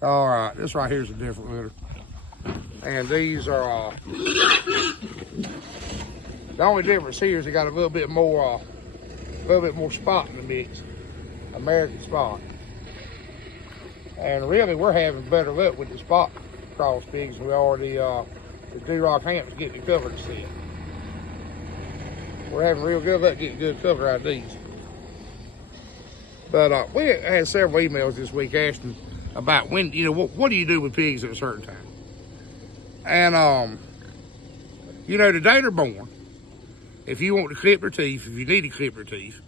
All right, this right here is a different litter. And these are, the only difference here is they got a little bit more spot in the mix. American spot. And really, we're having better luck with the spot cross pigs than we are the Duroc Hamps getting the cover to see it. We're having real good luck getting good cover out of these. But we had several emails this week asking about when, what do you do with pigs at a certain time? And, the day they're born, if you want to clip their teeth, if you need to clip their teeth,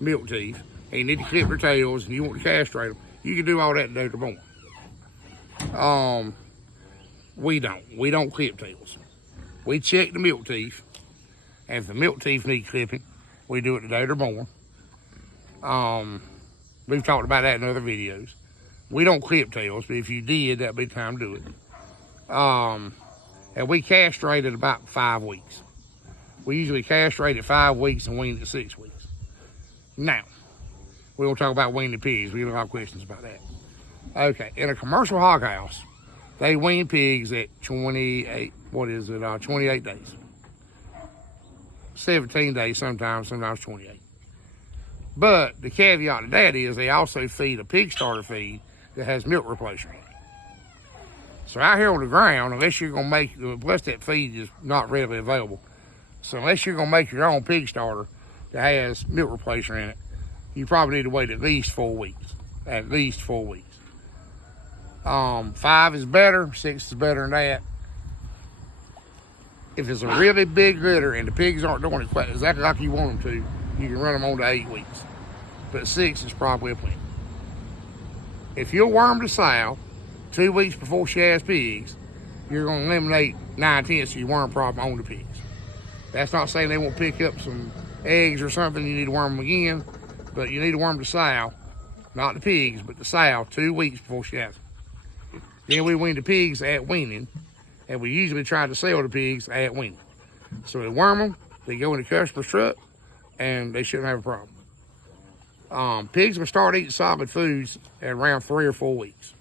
milk teeth, and you need to clip their tails, and you want to castrate them, you can do all that the day they're born. We don't clip tails. We check the milk teeth, and if the milk teeth need clipping, we do it the day they're born. We've talked about that in other videos. We don't clip tails, but if you did, that'd be the time to do it. And we castrate at about 5 weeks. We usually castrate at 5 weeks and wean at 6 weeks. Now, we'll talk about weaning pigs. We have a lot of questions about that. Okay, in a commercial hog house, they wean pigs at 28 days. 17 days sometimes 28. But the caveat to that is they also feed a pig starter feed that has milk replacement in it. So out here on the ground, unless that feed is not readily available, so unless you're gonna make your own pig starter that has milk replacement in it, you probably need to wait at least 4 weeks. At least 4 weeks. 5 is better, 6 is better than that. If it's a really big litter and the pigs aren't doing it quite exactly like you want them to, you can run them on to 8 weeks. But 6 is probably a plenty. If you'll worm the sow 2 weeks before she has pigs, you're going to eliminate 9/10 of your worm problem on the pigs. That's not saying they won't pick up some eggs or something, you need to worm them again, but you need to worm the sow, not the pigs, but the sow 2 weeks before she has them. Then we wean the pigs at weaning, and we usually try to sell the pigs at weaning. So we worm them, they go in the customer's truck, and they shouldn't have a problem. Pigs will start eating solid foods at around 3 or 4 weeks.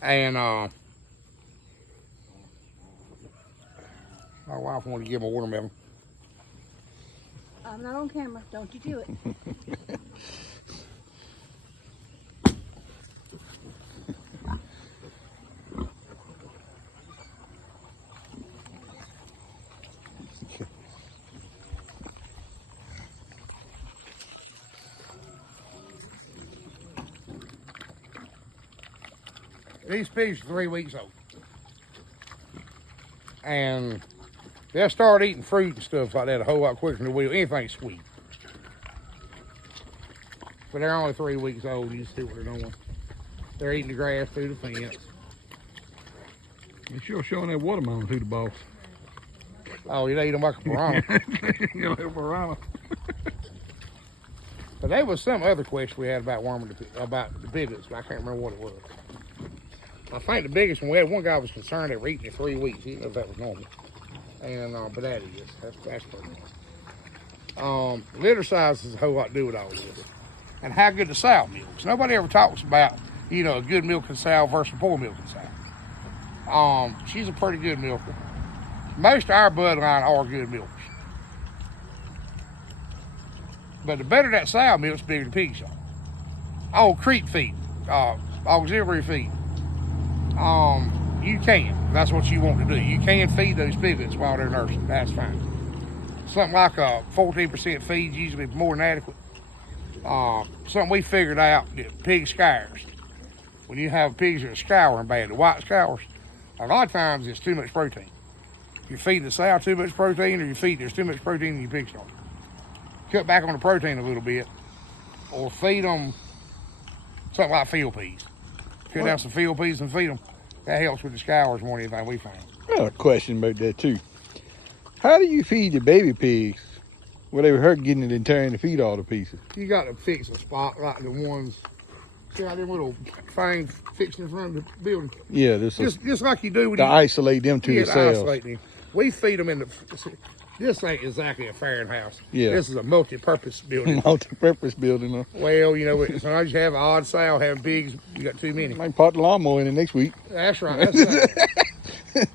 And my wife wanted to give me a watermelon. I'm not on camera. Don't you do it. These pigs are 3 weeks old. And they'll start eating fruit and stuff like that a whole lot quicker than they will anything sweet. But they're only 3 weeks old. You see what they're doing. They're eating the grass through the fence. You're sure showing that watermelon through the boss. Oh, you eat them like a piranha. You know, piranha. But there was some other question we had about about the piglets, but I can't remember what it was. I think the biggest one, we had one guy was concerned they were eating it 3 weeks. He didn't know if that was normal. And, but that is, that's pretty nice. Litter size has a whole lot to do with all this. And how good the sow milks. Nobody ever talks about, a good milking sow versus a poor milking sow. She's a pretty good milker. Most of our bloodline are good milkers. But the better that sow milks, the bigger the pigs are. Oh, creep feed, auxiliary feed. You can. That's what you want to do. You can feed those piglets while they're nursing. That's fine. Something like a 14% feed is usually more than adequate. Something we figured out, pig scours. When you have pigs that are scouring bad, the white scours, a lot of times it's too much protein. You feed the sow too much protein, or there's too much protein in your pig starter. Cut back on the protein a little bit, or feed them something like field peas. Cut down some field peas and feed them. That helps with the scours more than anything we find. I got a question about that too. How do you feed the baby pigs without her getting it and tearing the feed all to pieces? You got to fix a spot like the ones, see how them little things fixing in front of the building? Yeah, just like you do with to isolate them to to yourselves. isolate them. We feed them in the, This ain't exactly a fair house. Yeah. This is a multi-purpose building. Multi-purpose building. Huh? Well, you know, sometimes you have an odd sow having pigs. You got too many. Might part the lawnmower in it next week. That's right. That's right.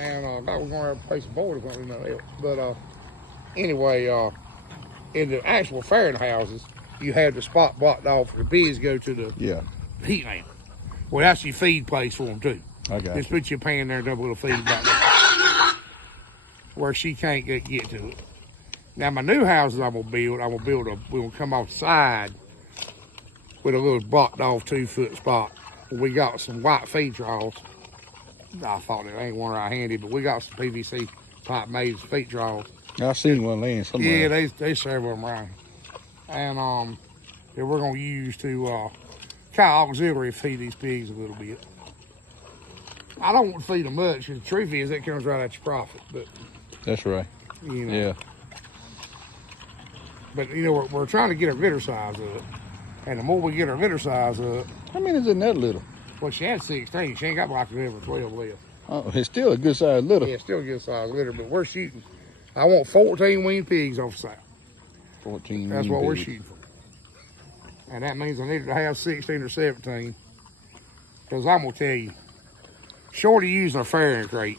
And we're going to have to pay some board or something else. But anyway, in the actual fair houses, you have the spot blocked off for the pigs go to the heat lamp. Well, that's your feed place for them too. Okay. Just put your pan there and dump a little feed back there where she can't get to it. Now my new houses we're gonna come off the side with a little blocked off 2-foot spot. We got some white feed troughs. I thought it ain't one right handy, but we got some PVC pipe made feed troughs. I seen one laying somewhere. Yeah, they serve them around. And that we're gonna use to kind of auxiliary feed these pigs a little bit. I don't want to feed them much, because the truth is that comes right at your profit. But that's right. You know. Yeah. But you know, we're trying to get our litter size up, and the more we get our litter size up. How many is in that litter? Well, she had 16. She ain't got like 11 or 12 left. Oh, it's still a good sized litter. Yeah, it's still a good sized litter, but we're shooting. I want 14 weaned pigs off the side. 14. That's what we're shooting for. And that means I need to have 16 or 17. Because I'm going to tell you, short of using a farrowing crate,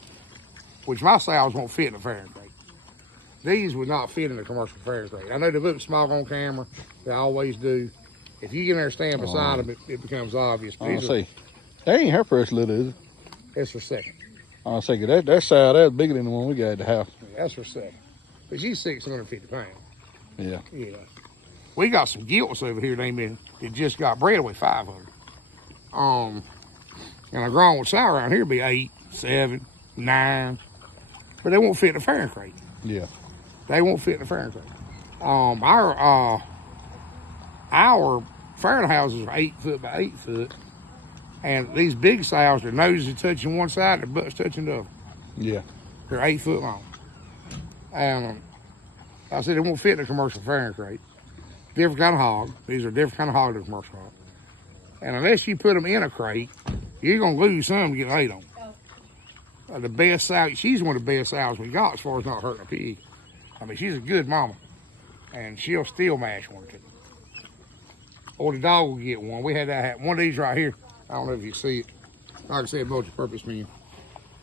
which my sows won't fit in a farrowing crate. These would not fit in a commercial farrowing crate. I know they look small on camera. They always do. If you get in there and stand beside them, it becomes obvious. I'll say, that ain't her first litter, is it? That's her second. I'll say, that sow, that's bigger than the one we got at the house. Yeah, that's her second. But she's 650 pounds. Yeah. Yeah. We got some gilts over here that just got bred with 500. And a grown sow around here be 8, 7, 9. But they won't fit in a farrowing crate. Yeah. They won't fit in a farrowing crate. Our farrowing houses are 8 foot by 8 foot. And these big sows, their noses are touching one side, their butt's touching the other. Yeah. They're 8 foot long. And I said they won't fit in a commercial farrowing crate. Different kind of hog. These are different kind of hog than commercial hog. And unless you put them in a crate, you're going to lose some to get laid on. The best sow, she's one of the best sows we got as far as not hurting a pig. I mean, she's a good mama. And she'll still mash one or two. Or the dog will get one. We had that happen. One of these right here. I don't know if you see it. Like I said, multi-purpose men.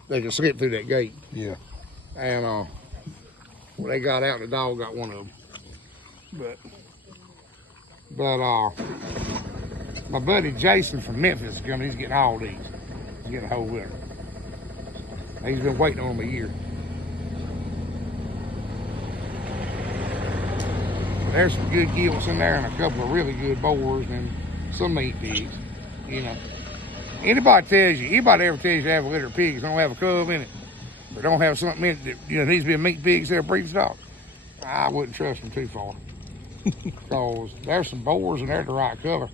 They can slip through that gate. Yeah. And when they got out, the dog got one of them. But my buddy Jason from Memphis is coming. He's getting all these. He's getting a whole litter. He's been waiting on them a year. There's some good gilts in there and a couple of really good boars and some meat pigs, you know. Anybody ever tells you to have a litter of pigs don't have a cub in it, or don't have something in it that, you know, needs to be a meat pig instead of breeding stock, I wouldn't trust them too far. Because there's some boars and they're the right color.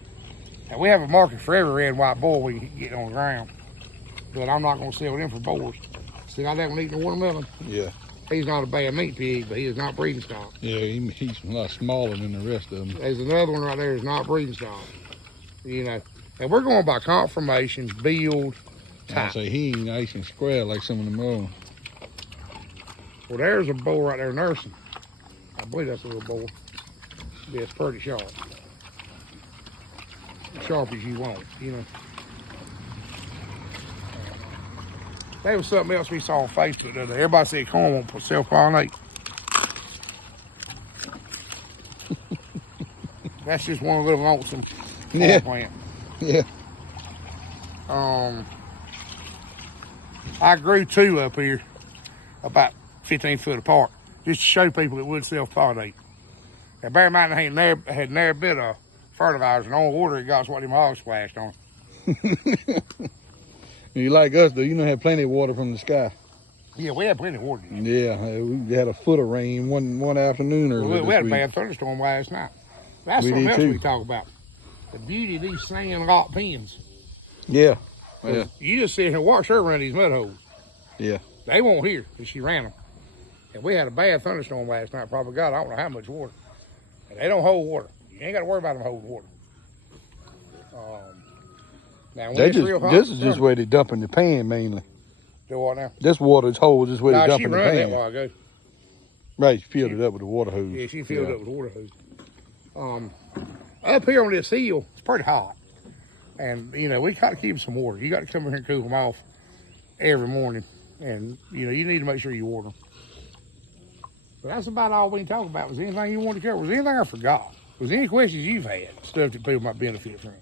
And we have a market for every red and white boar we can get on the ground. But I'm not going to sell them for boars. See, I haven't eaten a watermelon. Yeah. He's not a bad meat pig, but he is not breeding stock. Yeah, he's a lot smaller than the rest of them. There's another one right there that's not breeding stock. You know, and we're going by conformation, build, type. I say he ain't nice and square like some of them others. Well, there's a bull right there nursing. I believe that's a little bull. Yeah, it's pretty sharp. Sharp as you want, you know. There was something else we saw on Facebook the other day. Everybody said corn won't self-pollinate. That's just one little lonesome corn plant. Yeah. I grew 2 up here about 15 foot apart just to show people it would self-pollinate. Now, bear in mind, I had never bit of fertilizer and on water it got what them hogs splashed on. You like us, though, you don't have plenty of water from the sky. Yeah, we had plenty of water. Yeah, we had a foot of rain one afternoon earlier Well, we had a this bad thunderstorm last night. That's something else we talk about. The beauty of these sand lot pens. Yeah. Yeah. You just sit here and watch her run these mud holes. Yeah. They won't hear if she ran them. And we had a bad thunderstorm last night. Probably got, I don't know how much water. And they don't hold water. You ain't got to worry about them holding water. Now, when it's real hot, this is just where they dump in the pan mainly. Do what now? This water is whole, just where they dump in the pan. She run that while ago. Right, she filled it up with a water hose. Yeah, she filled it up with a water hose. Up here on this hill, it's pretty hot. And, you know, we got to keep them some water. You got to come in here and cool them off every morning. And, you know, you need to make sure you water them. But that's about all we can talk about. Was there anything you wanted to cover? Was there anything I forgot? Was there any questions you've had? Stuff that people might benefit from?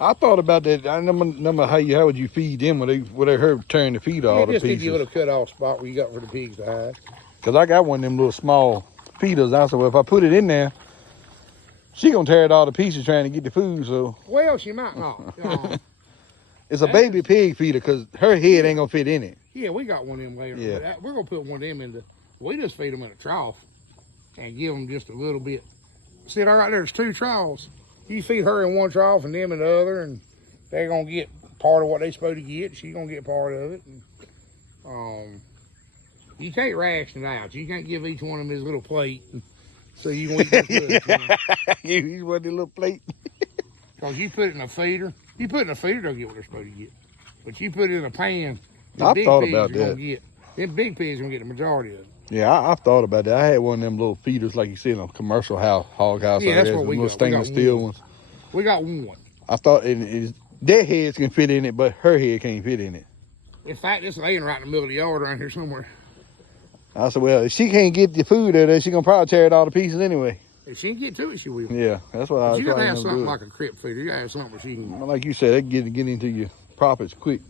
I thought about that. I remember how would you feed them when they heard turn the feed all the just pieces. give you a little cut-off spot where you got for the pigs to hide. Because I got one of them little small feeders. I said, well, if I put it in there, she going to tear it all to pieces trying to get the food, so. Well, she might not. It's a baby pig feeder because her head ain't going to fit in it. Yeah, we got one of them later. Yeah. We're going to put one of them in we just feed them in a trough and give them just a little bit. See, right there's 2 troughs. You feed her in one trough and them in the other, and they're going to get part of what they're supposed to get. She's going to get part of it. And, you can't ration it out. You can't give each one of them his little plate. So you can eat this food. You want the little plate? Because you put it in a feeder. You put it in a feeder, they'll get what they're supposed to get. But you put it in a pan, I've thought about that. Them big pigs are going to get the majority of it. Yeah, I've thought about that. I had one of them little feeders like you see in a commercial hog house. Yeah, that's what we got. Stainless steel ones. We got one. I thought their heads can fit in it, but her head can't fit in it. In fact, it's laying right in the middle of the yard around here somewhere. I said, well, if she can't get the food there, she's going to probably tear it all to pieces anyway. If she can get to it, she will. Yeah, that's what I was You got to trying have to something do. like a crib feeder. You got to have something where she can. Like you said, they get into your profits quick.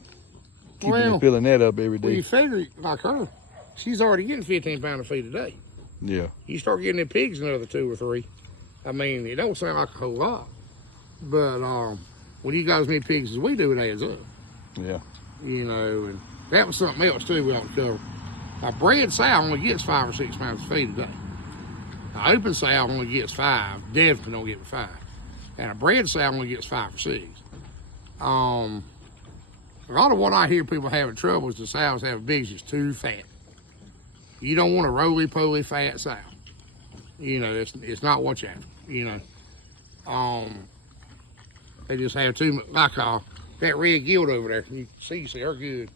Keeping you filling that up every day. Well, you figure like her, she's already getting 15 pounds of feed a day. Yeah. You start getting them pigs another 2 or 3. I mean, it don't sound like a whole lot, but when you got as many pigs as we do, it adds up. Yeah. You know, and that was something else too we ought to cover. A bred sow only gets 5 or 6 pounds of feed a day. An open sow only gets 5. Definitely don't get 5. And a bred sow only gets 5 or 6. A lot of what I hear people having trouble is the sows have pigs that's too fat. You don't want a roly-poly fat sow. You know, it's not what you have. You know, they just have too much. Like that red gilt over there. You see her good.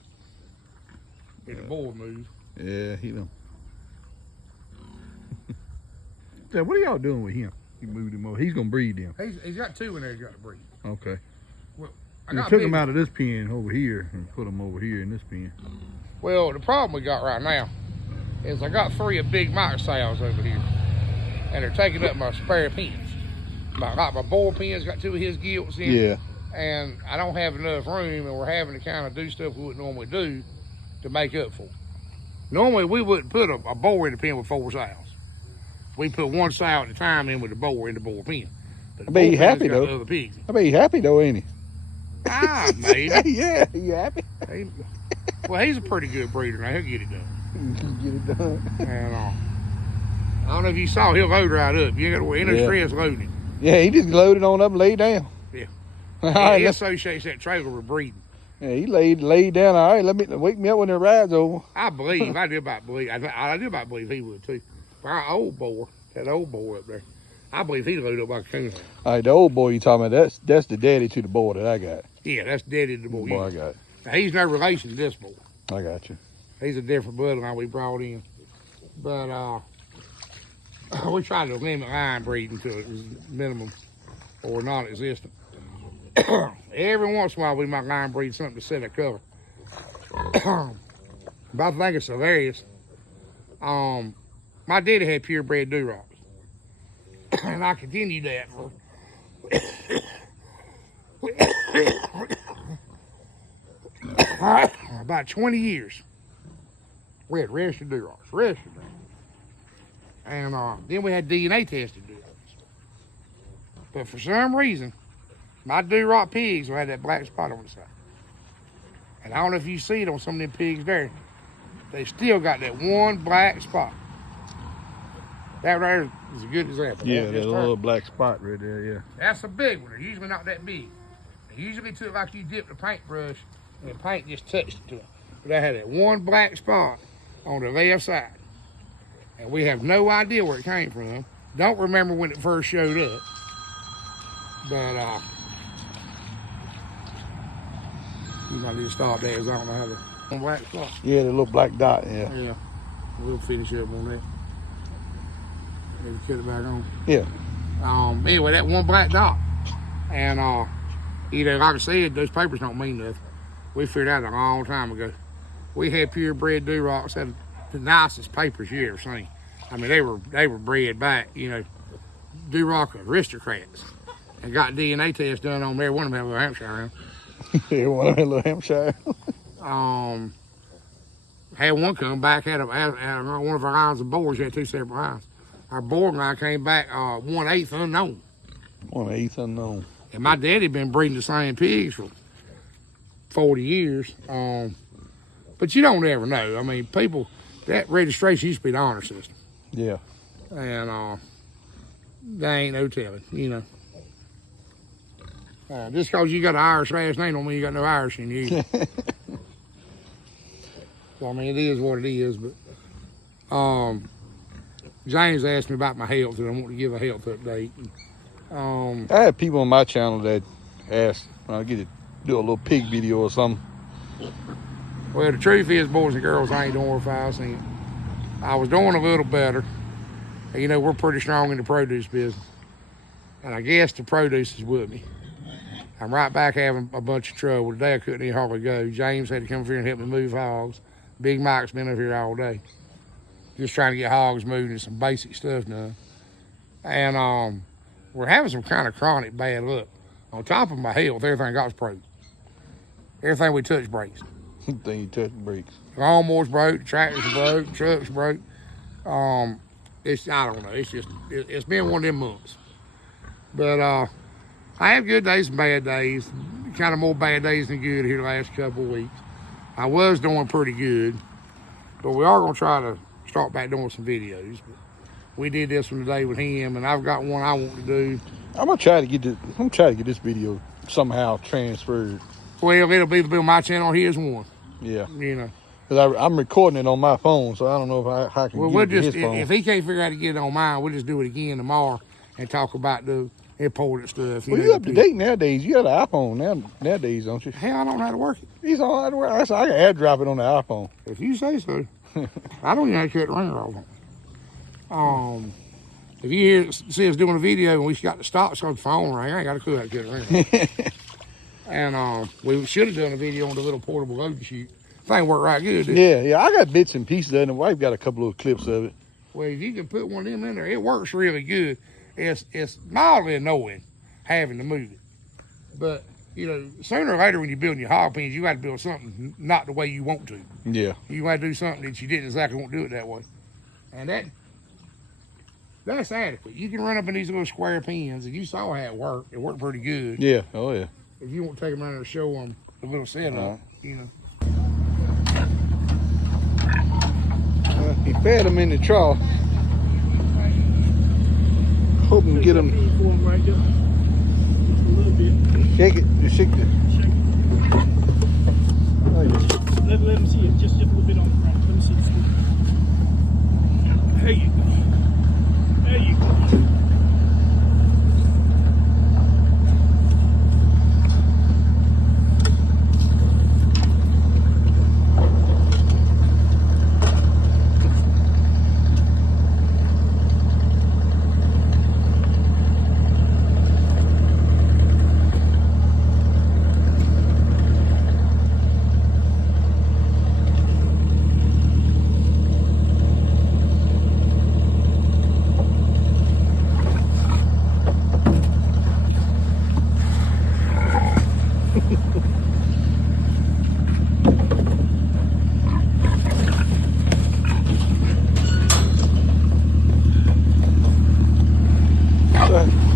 In the boy move. Yeah, he done. So what are y'all doing with him? You moved him over. He's gonna breed them. He's got 2 in there. He's got to breed. Okay. Well, We took him out of this pen over here and put him over here in this pen. Well, the problem we got right now is I got 3 of Big Mike sows over here, and they're taking up my spare pens. My boy pen's got 2 of his gilts in. Yeah. And I don't have enough room, and we're having to kind of do stuff we wouldn't normally do to make up for it. Normally, we wouldn't put a boar in the pen with 4 sows. We put 1 sow at a time in with the boar in the boar pen. But I bet he's happy got though. the other pigs. I bet he's happy though, ain't he? Maybe. Yeah, you happy? Well, he's a pretty good breeder. Now he'll get it done. Get it done. And I don't know if you saw, he'll load right up. You ain't got to worry, ain't no stress loading. Yeah, he just loaded on up and laid down. Yeah. All right, He associates that trailer with breeding. yeah, he laid down. All right, wake me up when the ride's over. I believe, I do about believe he would too. But our old boy, that old boy up there, I believe he loaded up like a coon. All right, the old boy you talking about, that's the daddy to the boy that I got. Yeah, that's daddy to the boy. Boy I got. Now, he's no relation to this boy. I got you. He's a different bloodline we brought in. But we tried to limit line breeding to it was minimum or non-existent. Every once in a while we might line breed something to set a cover. But I think it's hilarious. My daddy had purebred do-rods. And I continued that for about 20 years. We had registered do-rods, And then we had DNA tested do-rods. But for some reason, my do-rod pigs will have that black spot on the side. And I don't know if you see it on some of them pigs there. They still got that one black spot. That right there is a good example. Yeah, that little black spot right there, yeah. That's a big one. They're usually not that big. They usually took like you dipped a paintbrush and the paint just touched it to them. But I had that one black spot on the left side. And we have no idea where it came from. Don't remember when it first showed up. But you might need to stop there because I don't know how to. One black spot. Yeah, the little black dot, yeah. Yeah. We'll finish up on that. Maybe cut it back on. Yeah. Anyway, that one black dot. And, like I said, those papers don't mean nothing. We figured out a long time ago. We had purebred Durocs, had the nicest papers you ever seen. I mean, they were bred back, Duroc aristocrats. And got DNA tests done on every one of them, had a little Hampshire around. Yeah, one of them little Hampshire. Had one come back, had one of our lines of boars, had two separate lines. Our board line came back 1/8 unknown. 1/8 unknown. And my daddy been breeding the same pigs for 40 years. But you don't ever know. I mean, people, that registration used to be the honor system. Yeah. And there ain't no telling, just because you got an Irish last name don't mean you got no Irish in you. So, I mean, it is what it is. But James asked me about my health, and I want to give a health update. I had people on my channel that asked when I get to do a little pig video or something. Well, the truth is, boys and girls, I ain't doing 5 cents. I was doing a little better. We're pretty strong in the produce business. And I guess the produce is with me. I'm right back having a bunch of trouble. Today I couldn't even hardly go. James had to come up here and help me move hogs. Big Mike's been up here all day. Just trying to get hogs moved and some basic stuff done. And we're having some kind of chronic bad luck. On top of my health, everything got broke. Everything we touch breaks. Everything you touch breaks. The lawnmowers broke, the tractors broke, the trucks broke. I don't know. It's been one of them months. But I have good days and bad days. Kind of more bad days than good here the last couple of weeks. I was doing pretty good, but we are gonna try to start back doing some videos. But we did this one today with him, and I've got one I want to do. I'm gonna try to get this video somehow transferred. Well, it'll be on my channel. Here's one. Yeah. Because I'm recording it on my phone, so I don't know if I can get it to his phone. If he can't figure out how to get it on mine, we'll just do it again tomorrow and talk about the important stuff. Well, you're up to date nowadays. You got an iPhone nowadays, don't you? Hell, I don't know how to work it. He's on how to work. I can add drop it on the iPhone. If you say so. I don't even know how to cut the ringer off. If you see us doing a video and we got to stop so the phone ring, I ain't got a clue how to cut the ringer. And we should have done a video on the little portable load chute. Thing worked right good, didn't it? Yeah. I got bits and pieces of it, and the wife got a couple of clips of it. Well, if you can put one of them in there, it works really good. It's mildly annoying having to move it. But, sooner or later when you're building your hog pens, you got to build something not the way you want to. Yeah. You got to do something that you didn't exactly want to do it that way. And that's adequate. You can run up in these little square pens, and you saw how it worked. It worked pretty good. Yeah. Oh, yeah. If you want to take them around and show them the little setup, He fed them in the trough. Hoping to get them. Shake it. Just shake it. Oh, yeah. Let them see it. Just a little bit on the front. Let me see the scoop. There you go. There you go.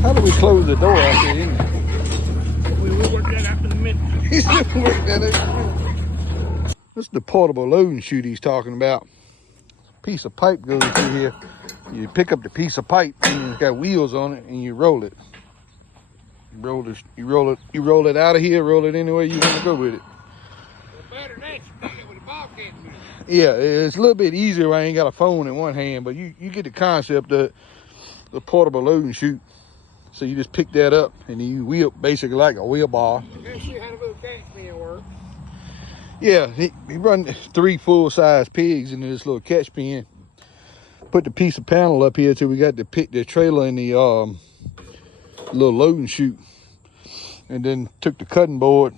How do we close the door after you? We'll work that out in a minute. He's still working at it. This is the portable loading chute he's talking about. Piece of pipe goes through here. You pick up the piece of pipe and it's got wheels on it, and you roll it. You roll it out of here, roll it anywhere you want to go with it. Well, better than that, you pick it with a bobcat. Yeah, it's a little bit easier when I ain't got a phone in one hand, but you get the concept of the portable loading chute. So you just pick that up and you wheel, basically like a wheel bar. Let's see how the little catch pen works. Yeah, he run 3 full-size pigs into this little catch pen. put the piece of panel up here till we got the trailer in the little loading chute, and then took the cutting board,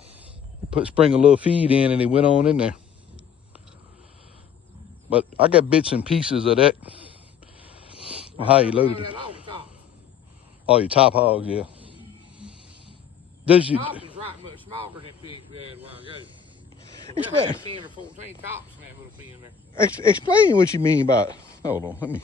spring a little feed in, and it went on in there. But I got bits and pieces of that. How you loaded it? Oh, your top hogs, yeah. Does you? Top is right much smaller than pigs we had a while ago. Explain. 10 or 14 tops in that little pen there. Explain what you mean by it. Hold on, let me.